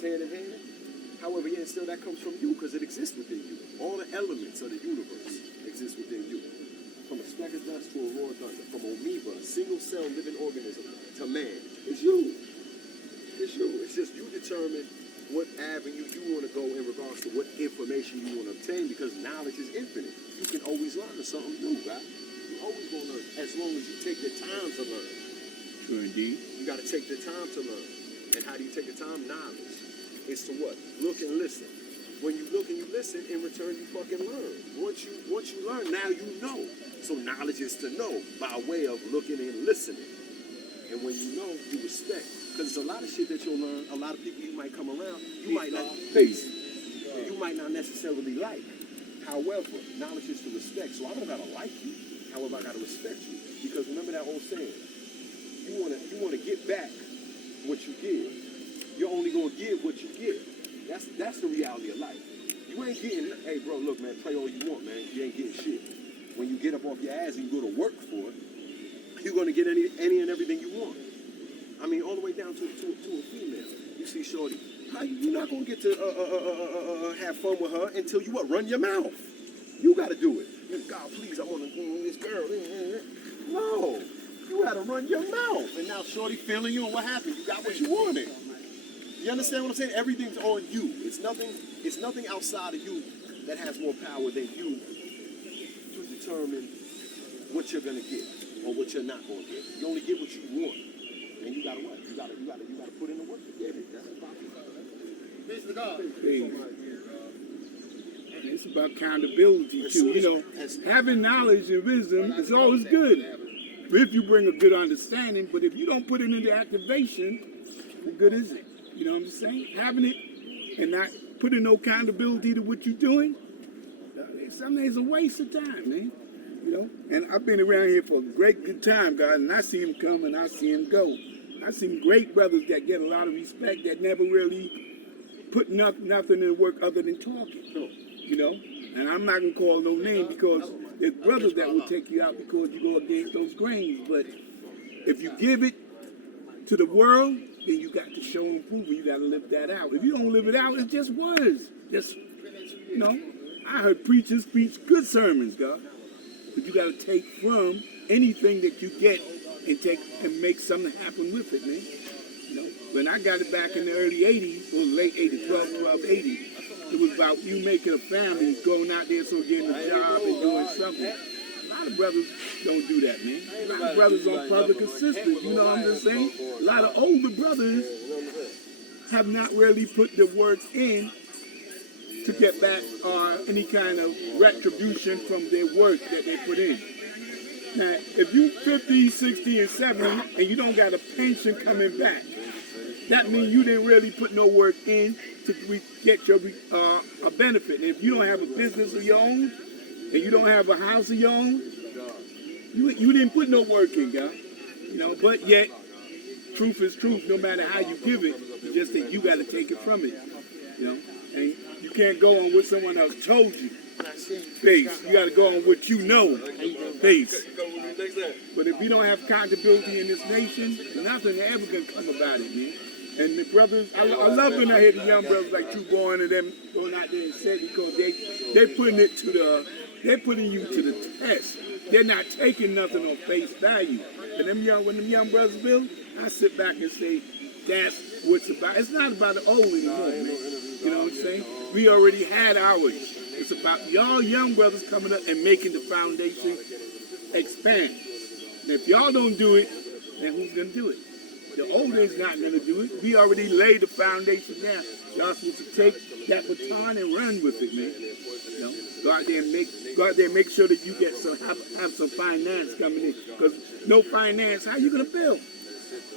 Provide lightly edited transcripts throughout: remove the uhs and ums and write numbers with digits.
goes hand in hand. However, yeah, still that comes from you because it exists within you. All the elements of the universe exist within you. From a speck of dust to a raw thunder, from amoeba, a single-cell living organism, to man. It's you. It's you. It's just you determine what avenue you want to go in regards to what information you want to obtain because knowledge is infinite. You can always learn something new, right? You always going to learn as long as you take the time to learn. True indeed. You got to take the time to learn. And how do you take the time? Knowledge. It's to what? Look and listen. When you look and you listen, in return you fucking learn. Once you learn, now you know. So knowledge is to know by way of looking and listening. And when you know, you respect. Because there's a lot of shit that you'll learn. A lot of people you might come around, you might not face. You might not necessarily like. However, knowledge is to respect. So I don't gotta like you. However, I gotta respect you. Because remember that old saying. You wanna get back what you give. You're only gonna give what you give. That's the reality of life. You ain't getting, hey bro, look man, pray all you want, man. You ain't getting shit. When you get up off your ass and you go to work for it, you're gonna get any and everything you want. I mean, all the way down to a female. You see shorty, how you're not gonna get to have fun with her until you what? Run your mouth. You gotta do it. God, please, I wanna go this girl. No. You had to run your mouth. And now shorty feeling you, and what happened? You got what you wanted. You understand what I'm saying? Everything's on you. It's nothing outside of you that has more power than you to determine what you're gonna get or what you're not gonna get. You only get what you want. And you gotta what? You gotta put in the work to get it. That's about it. Peace to God. It's about accountability too. You know, having knowledge and wisdom is always good. If you bring a good understanding, but if you don't put it into activation, what good is it? You know what I'm saying? Having it and not putting no accountability to what you're doing, sometimes it's a waste of time, man. You know? And I've been around here for a great good time, guys, and I see him come and I see him go. I seen great brothers that get a lot of respect that never really put nothing in work other than talking. You know? And I'm not going to call no name because there's brothers that will take you out because you go against those grains. But if you give it to the world, then you got to show and prove it. You got to live that out. If you don't live it out, it's just words. Just, you know, I heard preachers preach good sermons, God. But you got to take from anything that you get and take and make something happen with it, man. You know, when I got it back in the early 80s, or late 80s, 12, 80, it was about you making a family, going out there, so getting a job and doing something. A lot of brothers don't do that, man. A lot of brothers on public assistance, you know what I'm just saying? A lot of older brothers have not really put the work in to get back any kind of retribution from their work that they put in. Now, if you 50, 60, and 70, and you don't got a pension coming back, that means you didn't really put no work in to get your a benefit. And if you don't have a business of your own, and you don't have a house of your own, you didn't put no work in, God. You know, but yet, truth is truth. No matter how you give it, you just think you got to take it from it. You know, and you can't go on what someone else told you. Peace. You got to go on what you know. Peace. But if you don't have accountability in this nation, nothing ever gonna come about it, man. And the brothers, I love when I hear the young brothers like True Born and them going out there and say because they're putting it to they're putting you to the test. They're not taking nothing on face value. And when them young brothers build, I sit back and say, that's what it's about. It's not about the old anymore, man. You know what I'm saying? We already had ours. It's about y'all young brothers coming up and making the foundation expand. And if y'all don't do it, then who's going to do it? The older is not going to do it. We already laid the foundation down. Y'all supposed to take that baton and run with it, man. You know, go out there and make sure that you get have some finance coming in. Because no finance, how you going to build?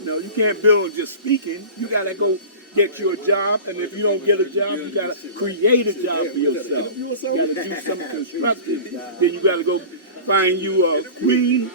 You know, you can't build on just speaking. You got to go get you a job, and if you don't get a job, you got to create a job for yourself. You got to do something constructive. Then you got to go find you a queen,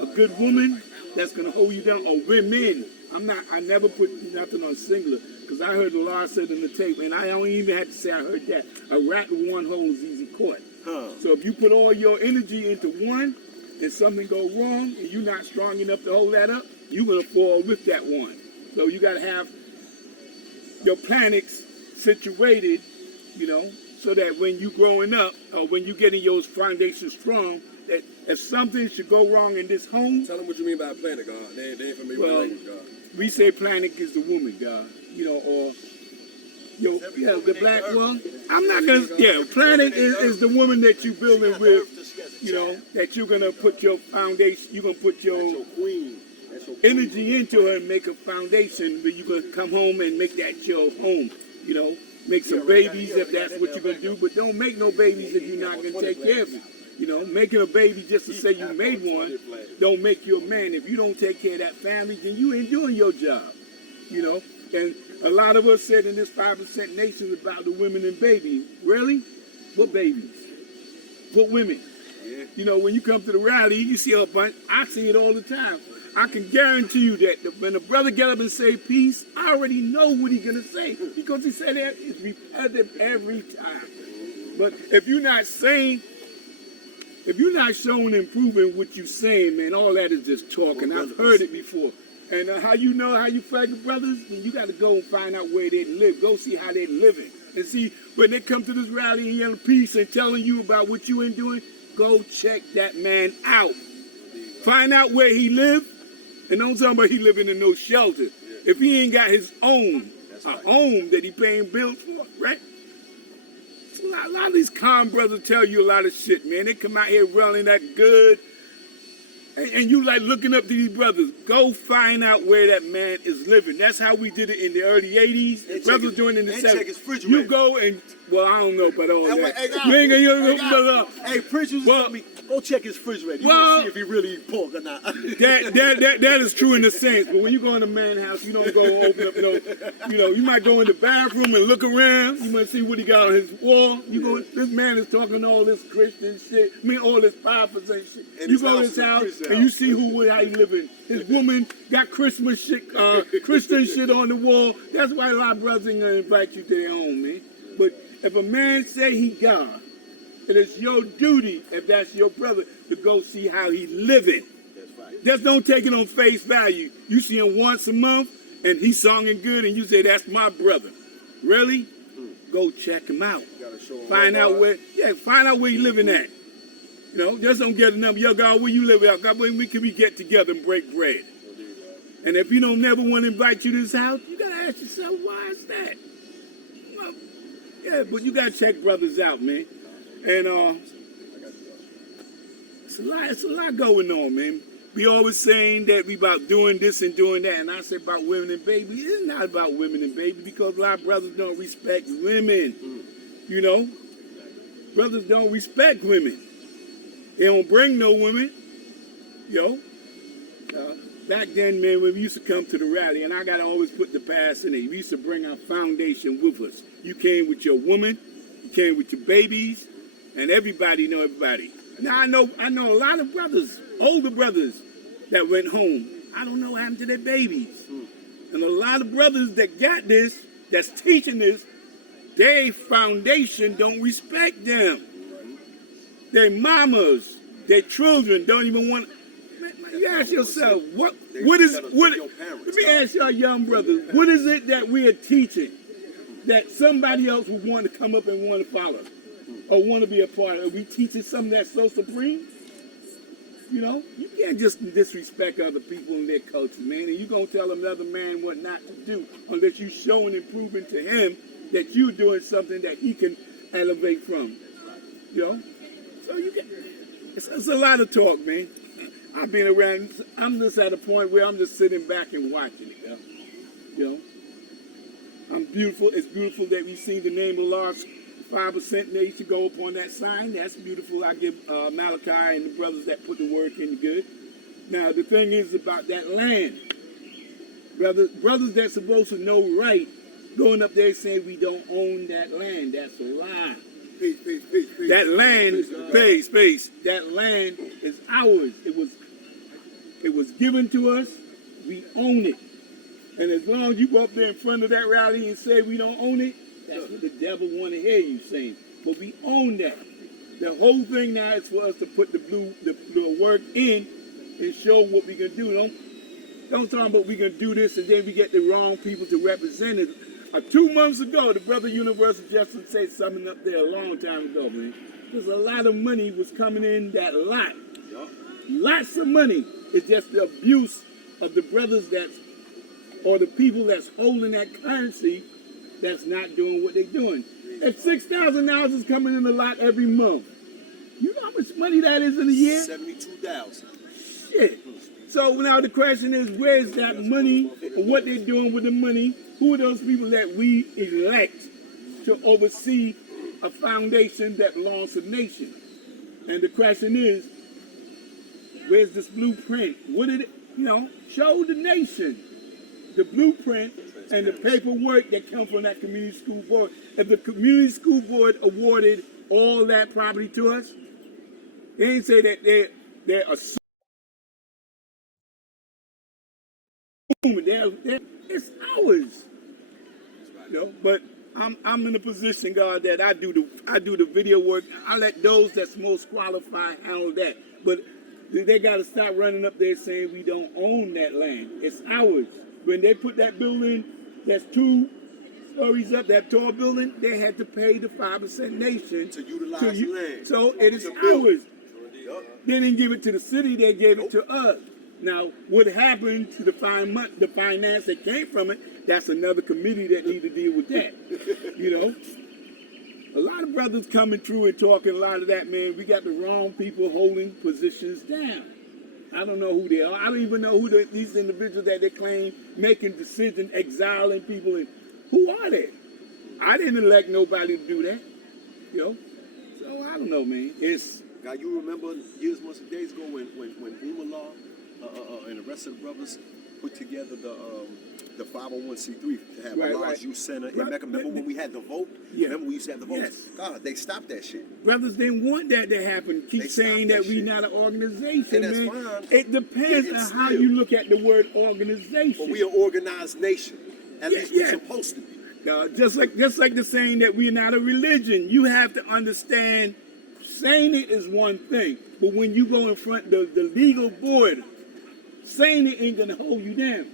a good woman that's going to hold you down, or women. I never put nothing on singular, because I heard the law said in the tape, and I don't even have to say I heard that. A rat with one hole is easy caught. So if you put all your energy into one, and something go wrong, and you're not strong enough to hold that up, you're going to fall with that one. So you got to have your planets situated, so that when you growing up or when you getting your foundation strong, that if something should go wrong in this home, Tell them what you mean by planet, God. They ain't familiar with well, the language, God. we say planet is the woman, God, or the black one. I'm not gonna. Planet is the woman that you building with. That you're gonna put your foundation. You're gonna put your That's your queen. That's your queen. energy into her and make a foundation where you're gonna come home and make that your home. Make some babies if that's what you're gonna do, but don't make no babies if you're not gonna take care of it. Making a baby just to say you made one don't make you a man. If you don't take care of that family, then you ain't doing your job. And a lot of us said in this 5% nation about the women and babies. Really? What babies? What women? Yeah. When you come to the rally, you see a bunch. I see it all the time. I can guarantee you that when the brother get up and say peace, I already know what he's gonna say because he said that it's repetitive every time. But if you're not saying, if you're not showing and proving what you're saying, man, all that is just talking. I've heard it before. And how you know how you fight your brothers? Then you got to go and find out where they live. Go see how they living. And see, when they come to this rally and yelling peace and telling you about what you ain't doing, go check that man out. Find out where he live. And don't tell me he living in no shelter. If he ain't got his own, home that he paying bills for, right? A lot of these calm brothers tell you a lot of shit, man. They come out here running that good. And you like looking up to these brothers. Go find out where that man is living. That's how we did it in the early 80s. Brothers doing it in the 70s. You go and, well, I don't know about all that. Hey, Prince used to tell me, go check his refrigerator. You can see if he really eat pork or not. that is true in a sense. But when you go in a man's house, you don't go and open up no, you might go in the bathroom and look around. You might see what he got on his wall. You go, this man is talking all this Christian shit. All this 5% shit. And you go to his house and you see how he living. His woman got Christmas shit, Christian shit on the wall. That's why a lot of brothers ain't gonna invite you to their home, man. But if a man say he God, it is your duty, if that's your brother, to go see how he living. That's right. Just don't take it on face value. You see him once a month, and he's songing good, and you say, that's my brother. Really? Go check him out. Find out where he living at. Just don't get a number. Yo, God, where you live at? God, when can we get together and break bread? And if he don't never want to invite you to his house, you got to ask yourself, why is that? Well, yeah, but you got to check brothers out, man. And it's a lot going on, man. We always saying that we about doing this and doing that, and I say about women and baby. It's not about women and baby because a lot of brothers don't respect women. Brothers don't respect women. They don't bring no women. Back then, man, when we used to come to the rally, and I gotta always put the past in it. We used to bring our foundation with us. You came with your woman, you came with your babies, and everybody know everybody. Now I know a lot of brothers, older brothers, that went home. I don't know what happened to their babies. And a lot of brothers that got this, that's teaching this, their foundation don't respect them. Their mamas, their children don't even want. You ask yourself, let me ask y'all young brothers, what is it that we are teaching that somebody else would want to come up and want to follow or want to be a part of? Are we teaching something that's so supreme? You can't just disrespect other people and their culture, man, and you're going to tell another man what not to do unless you're showing and proving to him that you're doing something that he can elevate from. So it's a lot of talk, man. I've been around. I'm just at a point where I'm just sitting back and watching it. I'm beautiful. It's beautiful that we see the name of Lord's 5% nation go up on that sign. That's beautiful. I give Malachi and the brothers that put the work in good. Now the thing is about that land, brothers that's supposed to know right, going up there saying we don't own that land. That's a lie. Peace. That land, space. That land is ours. It was given to us. We own it. And as long as you go up there in front of that rally and say we don't own it, that's what the devil want to hear you saying. But we own that. The whole thing now is for us to put the work in and show what we can do. Don't talk about we can do this and then we get the wrong people to represent it. 2 months ago, the brother Universal Justice said something up there a long time ago, man. Because a lot of money was coming in that lot. Lots of money. It's just the abuse of the brothers or the people that's holding that currency that's not doing what they're doing. If $6,000 is coming in the lot every month, you know how much money that is in a year? 72,000. Shit. So now the question is, where's that money and what they're doing with the money? Who are those people that we elect to oversee a foundation that belongs to the nation? And the question is, where's this blueprint? What did it, show the nation the blueprint and the paperwork that come from that community school board. If the community school board awarded all that property to us, they ain't say that they're assuming. It's ours. But I'm in a position, God, that I do the video work. I let those that's most qualified handle that. But they got to stop running up there saying we don't own that land. It's ours. When they put that building that's 2 stories up, that tall building, they had to pay the 5% nation to utilize the land. So it is ours. They didn't give it to the city, they gave it to us. Now, what happened to the finance that came from it, that's another committee that need to deal with that. A lot of brothers coming through and talking a lot of that, man. We got the wrong people holding positions down. I don't know who they are. I don't even know who these individuals that they claim making decisions, exiling people. And who are they? I didn't elect nobody to do that. So I don't know, man. God, you remember years, months, and days ago when Umar and the rest of the brothers put together the 501c3 to have Allah's Youth Center in Mecca. Remember when we had the vote? Yeah. Remember we used to have the vote? Yes. God, they stopped that shit. Brothers didn't want that to happen. Keep saying that we're not an organization, and man. that's fine. It depends on how you look at the word organization. But we are an organized nation. At least we're supposed to be. Just like the saying that we're not a religion. You have to understand, saying it is one thing, but when you go in front of the legal board, saying it ain't gonna hold you down.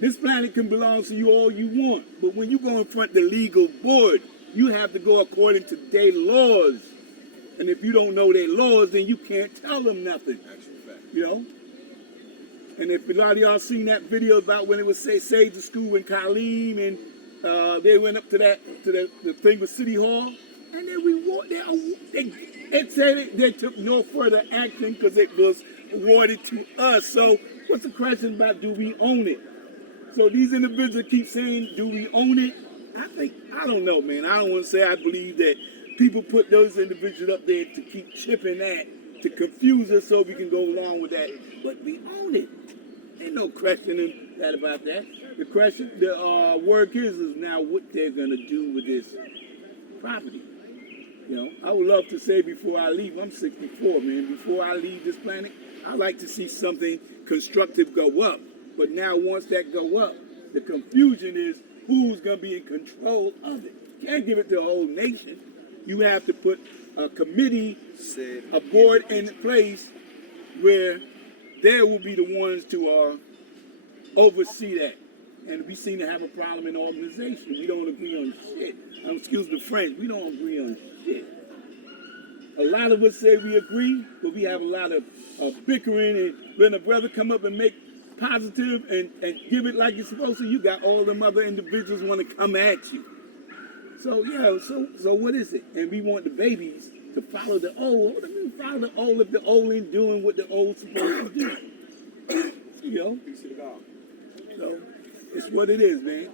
This planet can belong to you all you want, but when you go in front of the legal board, you have to go according to their laws. And if you don't know their laws, then you can't tell them nothing. And if a lot of y'all seen that video about when it was Save the School in Khalid, and they went up to the thing with City Hall, and then it said they took no further action because it was awarded to us. So what's the question about, do we own it? So these individuals keep saying, do we own it? I don't know, man. I don't want to say I believe that people put those individuals up there to keep chipping at, to confuse us so we can go along with that. But we own it. Ain't no questioning that about that. The work is now what they're going to do with this property. I would love to say before I leave, I'm 64, man. Before I leave this planet, I like to see something constructive go up. But now once that go up, the confusion is who's going to be in control of it. You can't give it to the whole nation. You have to put a committee, a board in place where they will be the ones to oversee that. And we seem to have a problem in the organization. We don't agree on shit. Excuse the French, we don't agree on shit. A lot of us say we agree, but we have a lot of bickering. And when a brother come up and make positive and give it like you're supposed to, you got all them other individuals want to come at you. So so what is it? And we want the babies to follow the old. What do you mean follow the old if the old ain't doing what the old supposed to do? So it's what it is, man.